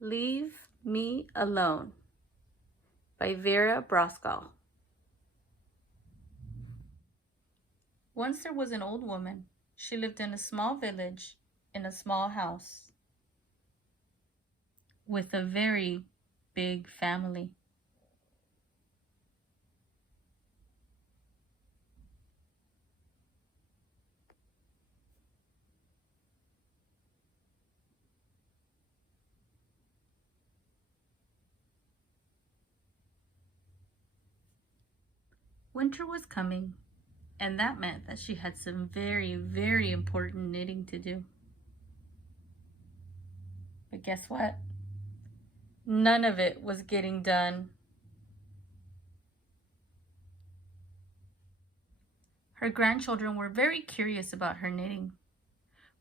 Leave Me Alone by Vera Brosgol. Once there was an old woman. She lived in a small village in a small house with a very big family. Winter was coming, and that meant that she had some very, very important knitting to do. But guess what? None of it was getting done. Her grandchildren were very curious about her knitting.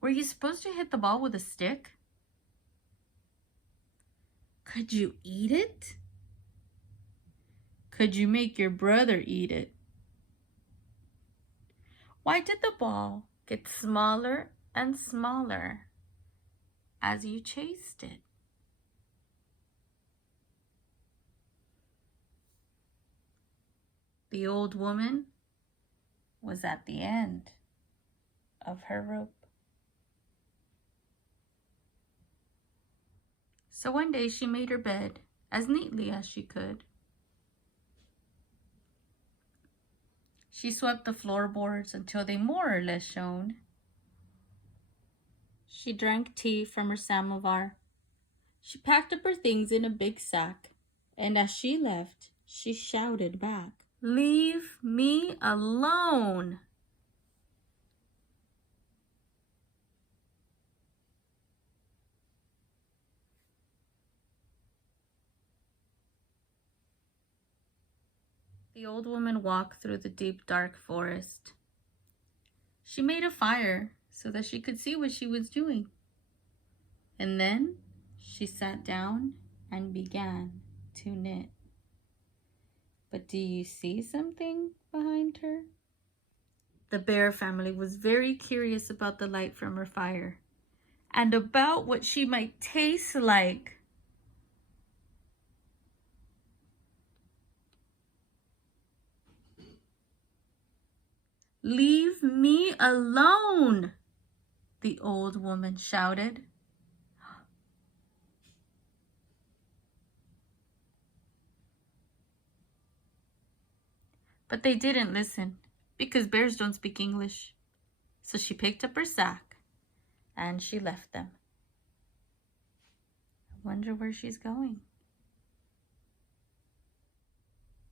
Were you supposed to hit the ball with a stick? Could you eat it? Could you make your brother eat it? Why did the ball get smaller and smaller as you chased it? The old woman was at the end of her rope. So one day she made her bed as neatly as she could. She swept the floorboards until they more or less shone. She drank tea from her samovar. She packed up her things in a big sack, and as she left, she shouted back, "Leave me alone!" The old woman walked through the deep, dark forest. She made a fire so that she could see what she was doing. And then she sat down and began to knit. But do you see something behind her? The bear family was very curious about the light from her fire and about what she might taste like. "Leave me alone!" the old woman shouted. But they didn't listen because bears don't speak English. So she picked up her sack and she left them. I wonder where she's going.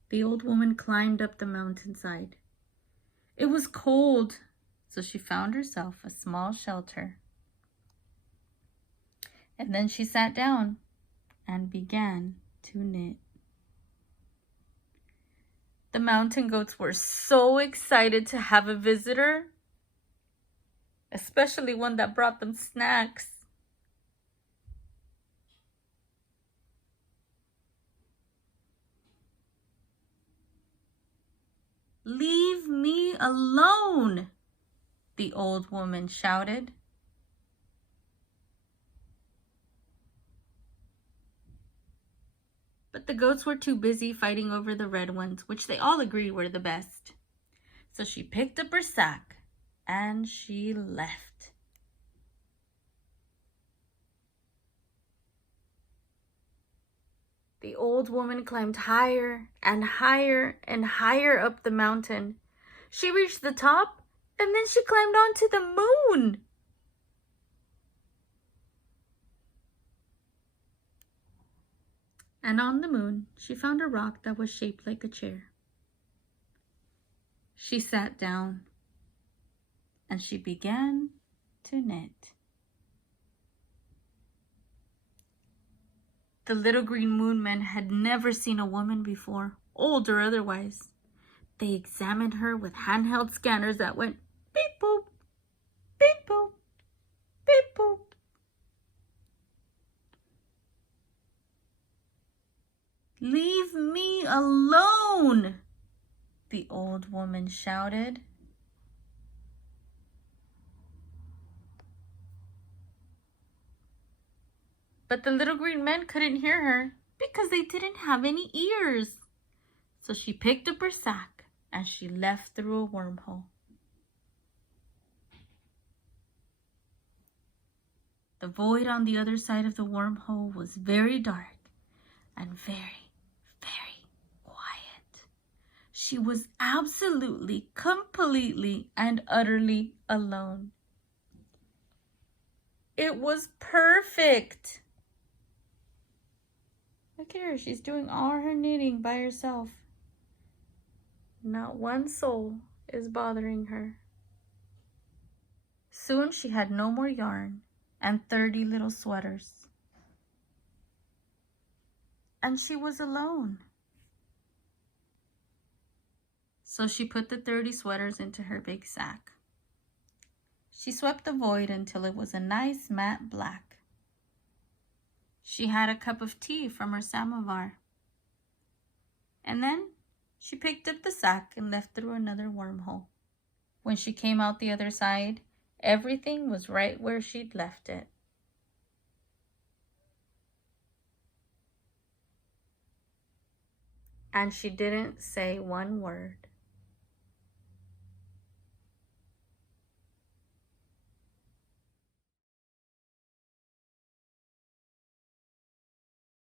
The old woman climbed up the mountainside. It was cold, so she found herself a small shelter. And then she sat down and began to knit. The mountain goats were so excited to have a visitor, especially one that brought them snacks. "Leave me alone!" the old woman shouted. But the goats were too busy fighting over the red ones, which they all agreed were the best. So she picked up her sack and she left. The old woman climbed higher and higher and higher up the mountain. She reached the top and then she climbed onto the moon. And on the moon, she found a rock that was shaped like a chair. She sat down and she began to knit. The little green moon men had never seen a woman before, old or otherwise. They examined her with handheld scanners that went beep boop, beep boop, beep boop. "Leave me alone!" the old woman shouted. But the little green men couldn't hear her because they didn't have any ears. So she picked up her sack and she left through a wormhole. The void on the other side of the wormhole was very dark and very, very quiet. She was absolutely, completely, and utterly alone. It was perfect. Look at her. She's doing all her knitting by herself. Not one soul is bothering her. Soon she had no more yarn and 30 little sweaters. And she was alone. So she put the 30 sweaters into her big sack. She swept the void until it was a nice matte black. She had a cup of tea from her samovar. And then she picked up the sack and left through another wormhole. When she came out the other side, everything was right where she'd left it. And she didn't say one word.